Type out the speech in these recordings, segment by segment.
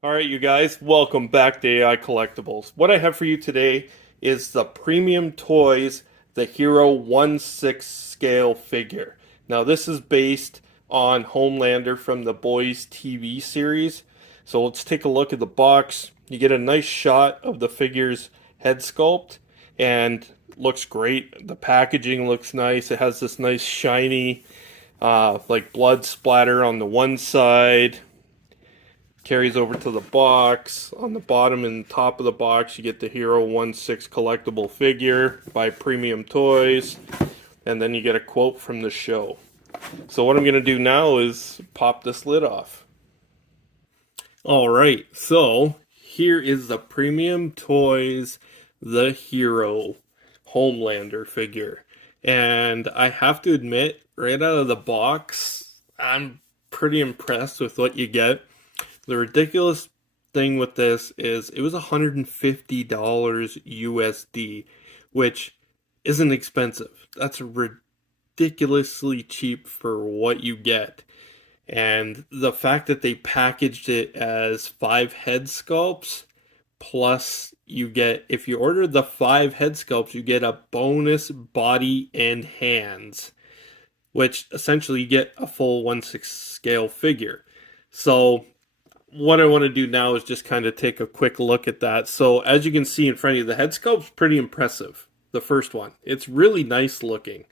All right, you guys, welcome back to AI Collectibles. What I have for you today is the Premium Toys, the Hero 1/6 scale figure. Now, this is based on Homelander from the Boys TV series. So let's take a look at the box. You get a nice shot of the figure's head sculpt and looks great. The packaging looks nice. It has this nice shiny like blood splatter on the one side, carries over to the box. On the bottom and top of the box, you get the Hero 1/6 collectible figure by Premium Toys, and then you get a quote from the show. So what I'm going to do now is pop this lid off. All right, so here is the Premium Toys The Hero Homelander figure. And I have to admit, right out of the box, I'm pretty impressed with what you get. The ridiculous thing with this is it was $150 USD, which isn't expensive. That's ridiculously cheap for what you get. And the fact that they packaged it as 5 head sculpts, plus you get, if you order the 5 head sculpts, you get a bonus body and hands, which essentially you get a full 1/6 scale figure. So what I want to do now is just kind of take a quick look at that. So as you can see in front of you, the head sculpt's pretty impressive. The first one, it's really nice looking.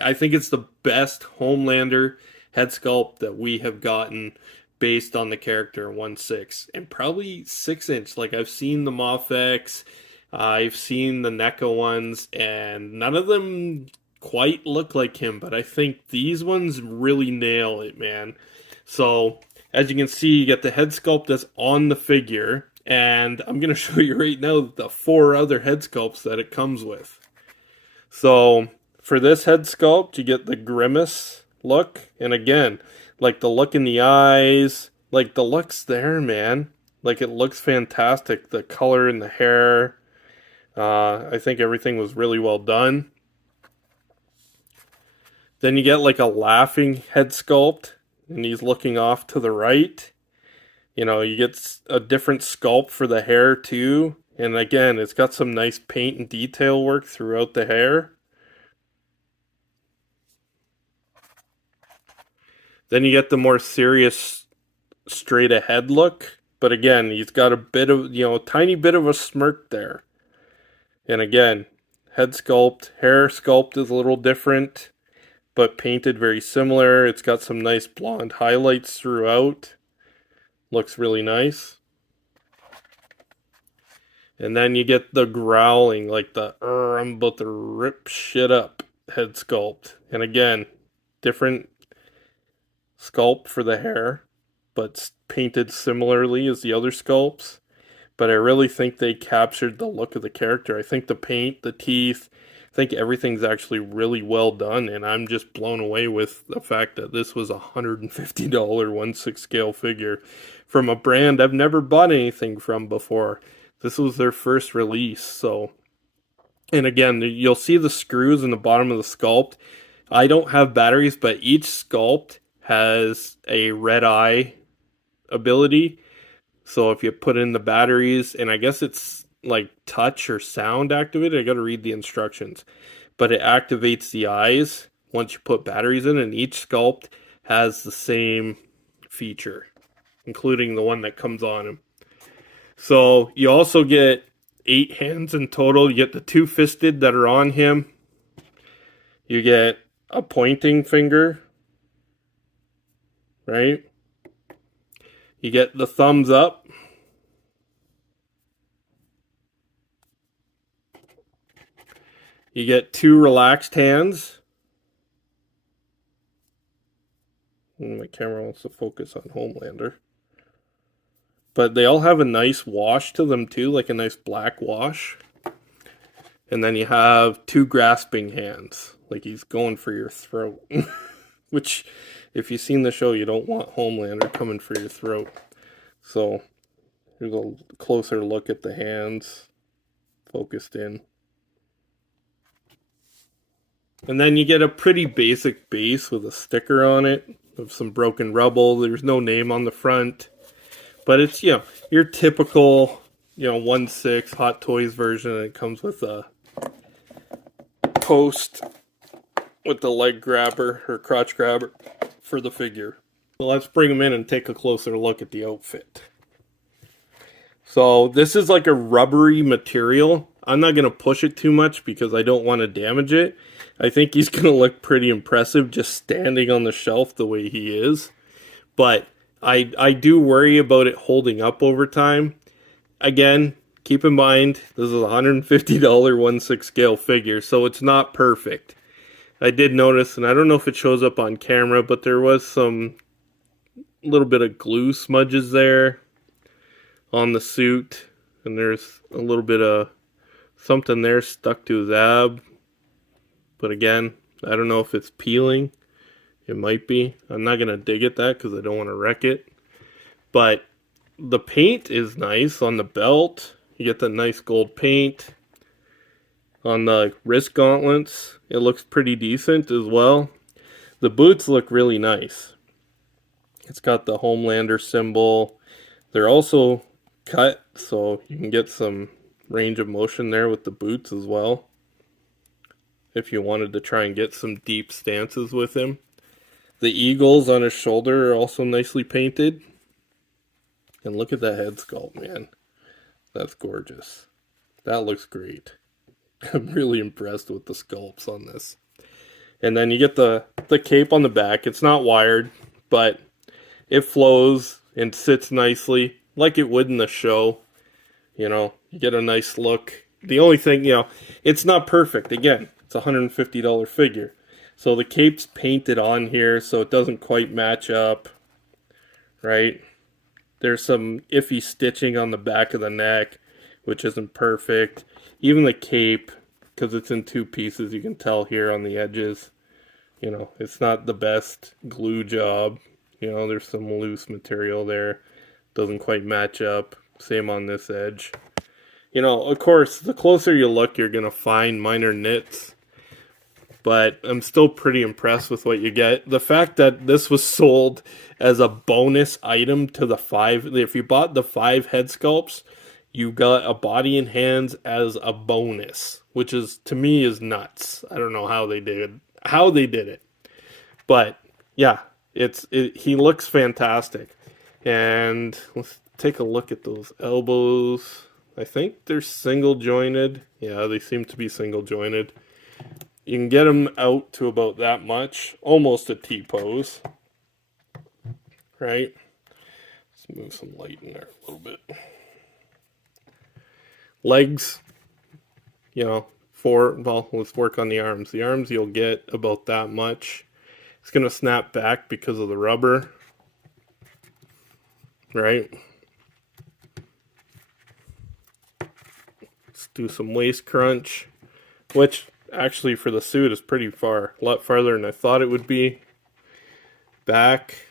I think it's the best Homelander head sculpt that we have gotten based on the character 1/6 and probably 6 inch. Like I've seen the Mofex, I've seen the NECA ones, and none of them quite look like him. But I think these ones really nail it, man. So as you can see, you get the head sculpt that's on the figure, and I'm going to show you right now the 4 other head sculpts that it comes with. So for this head sculpt, you get the grimace look, and again, like the look in the eyes, like the look's there, man. Like it looks fantastic. The color in the hair, I think everything was really well done. Then you get like a laughing head sculpt, and he's looking off to the right. You know, you get a different sculpt for the hair too. And again, it's got some nice paint and detail work throughout the hair. Then you get the more serious, straight ahead look. But again, he's got a bit of, a tiny bit of a smirk there. And again, head sculpt, hair sculpt is a little different, but painted very similar. It's got some nice blonde highlights throughout. Looks really nice. And then you get the growling, like the I'm about to rip shit up head sculpt. And again, different sculpt for the hair, but painted similarly as the other sculpts. But I really think they captured the look of the character. I think the paint, the teeth, I think everything's actually really well done. And I'm just blown away with the fact that this was a $150 1/6 scale figure from a brand I've never bought anything from before. This was their first release, so. And again, you'll see the screws in the bottom of the sculpt. I don't have batteries, but each sculpt has a red eye ability. So if you put in the batteries, and I guess it's like touch or sound activated, I got to read the instructions. But it activates the eyes once you put batteries in, and each sculpt has the same feature, including the one that comes on him. So you also get 8 hands in total. You get the 2 fisted that are on him. You get a pointing finger, right? You get the thumbs up. You get 2 relaxed hands. My camera wants to focus on Homelander. But they all have a nice wash to them too, like a nice black wash. And then you have 2 grasping hands, like he's going for your throat. Which, if you've seen the show, you don't want Homelander coming for your throat. So, here's a closer look at the hands, focused in. And then you get a pretty basic base with a sticker on it of some broken rubble. There's no name on the front. But it's, your typical, 1/6 Hot Toys version. It comes with a post with the leg grabber or crotch grabber for the figure. So let's bring them in and take a closer look at the outfit. So this is like a rubbery material. I'm not going to push it too much because I don't want to damage it. I think he's going to look pretty impressive just standing on the shelf the way he is. But I do worry about it holding up over time. Again, keep in mind, this is a $150 1/6 scale figure, so it's not perfect. I did notice, and I don't know if it shows up on camera, but there was some little bit of glue smudges there on the suit, and there's a little bit of something there stuck to his ab. But again, I don't know if it's peeling. It might be. I'm not going to dig at that because I don't want to wreck it. But the paint is nice on the belt. You get the nice gold paint. On the wrist gauntlets, it looks pretty decent as well. The boots look really nice. It's got the Homelander symbol. They're also cut, so you can get some range of motion there with the boots as well, if you wanted to try and get some deep stances with him. The eagles on his shoulder are also nicely painted. And look at that head sculpt, man. That's gorgeous. That looks great. I'm really impressed with the sculpts on this. And then you get the cape on the back. It's not wired, but it flows and sits nicely like it would in the show. You get a nice look. The only thing, it's not perfect. Again, it's a $150 figure. So the cape's painted on here, so it doesn't quite match up, right? There's some iffy stitching on the back of the neck, which isn't perfect. Even the cape, because it's in two pieces, you can tell here on the edges, it's not the best glue job. There's some loose material there. Doesn't quite match up. Same on this edge. Of course, the closer you look, you're going to find minor nits. But I'm still pretty impressed with what you get. The fact that this was sold as a bonus item to the 5, if you bought the 5 head sculpts, you got a body and hands as a bonus, which is, to me, is nuts. I don't know how they did it. But yeah, he looks fantastic. And let's take a look at those elbows. I think they're single jointed. Yeah, they seem to be single jointed. You can get them out to about that much, almost a T-pose, right? Let's move some light in there a little bit. Legs, let's work on the arms. The arms you'll get about that much. It's going to snap back because of the rubber, right? Let's do some waist crunch, which actually for the suit is pretty far, a lot farther than I thought it would be. Back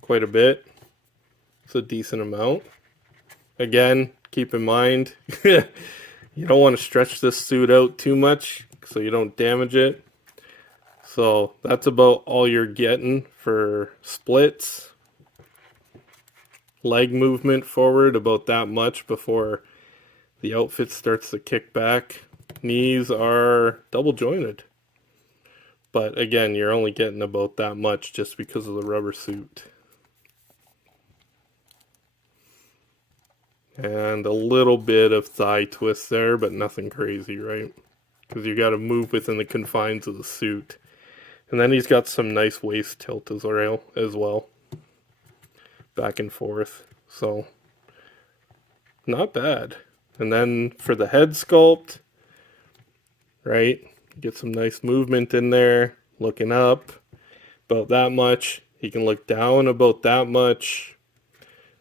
quite a bit. It's a decent amount. Again, keep in mind you don't want to stretch this suit out too much so you don't damage it. So that's about all you're getting for splits. Leg movement forward about that much before the outfit starts to kick back. Knees are double jointed. But again, you're only getting about that much just because of the rubber suit. And a little bit of thigh twist there, but nothing crazy, right? Because you got to move within the confines of the suit. And then he's got some nice waist tilt as well. Back and forth. So, not bad. And then for the head sculpt, right? Get some nice movement in there. Looking up about that much. He can look down about that much.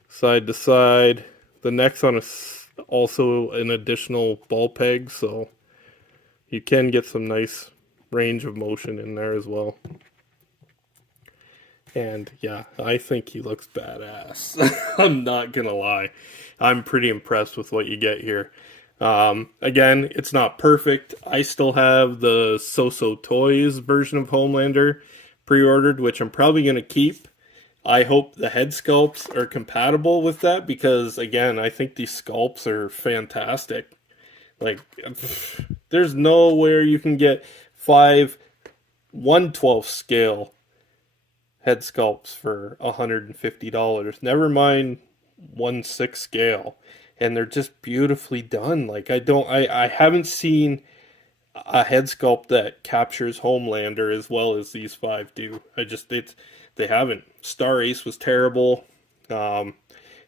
Side to side. The neck's on also an additional ball peg, so you can get some nice range of motion in there as well. And yeah, I think he looks badass. I'm not gonna lie. I'm pretty impressed with what you get here. Again, it's not perfect. I still have the So Toys version of Homelander pre-ordered, which I'm probably gonna keep. I hope the head sculpts are compatible with that because, again, I think these sculpts are fantastic. Like, there's nowhere you can get 5/1/12 scale head sculpts for $150. Never mind 1/6 scale. And they're just beautifully done. Like, I haven't seen a head sculpt that captures Homelander as well as these five do. They haven't. Star Ace was terrible. Um,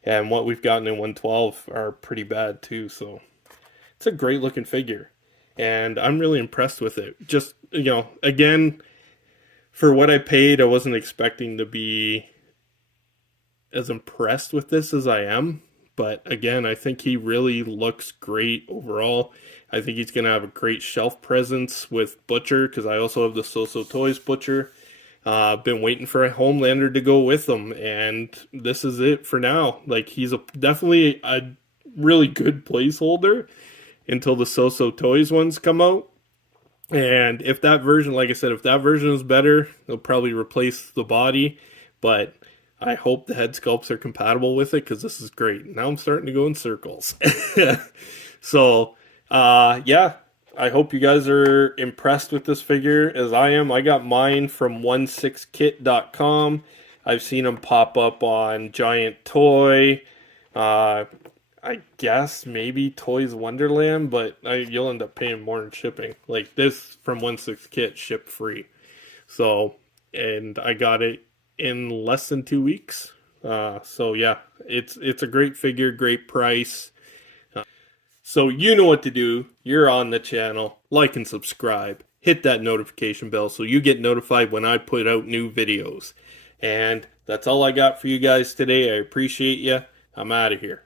and what we've gotten in 112 are pretty bad too. So it's a great looking figure, and I'm really impressed with it. Just, again, for what I paid, I wasn't expecting to be as impressed with this as I am. But again, I think he really looks great overall. I think he's going to have a great shelf presence with Butcher because I also have the So Toys Butcher. I've been waiting for a Homelander to go with him, and this is it for now. Like, he's definitely a really good placeholder until the So Toys ones come out. And if that version, like I said, if that version is better, they'll probably replace the body. But I hope the head sculpts are compatible with it because this is great. Now I'm starting to go in circles. So, yeah, I hope you guys are impressed with this figure as I am. I got mine from 16kit.com. I've seen them pop up on Giant Toy. I guess maybe Toys Wonderland, but you'll end up paying more in shipping. Like this from 16kit, ship free. So, and I got it in less than 2 weeks. So yeah, it's a great figure, great price. So you know what to do. You're on the channel. Like and subscribe. Hit that notification bell so you get notified when I put out new videos. And that's all I got for you guys today. I appreciate you. I'm out of here.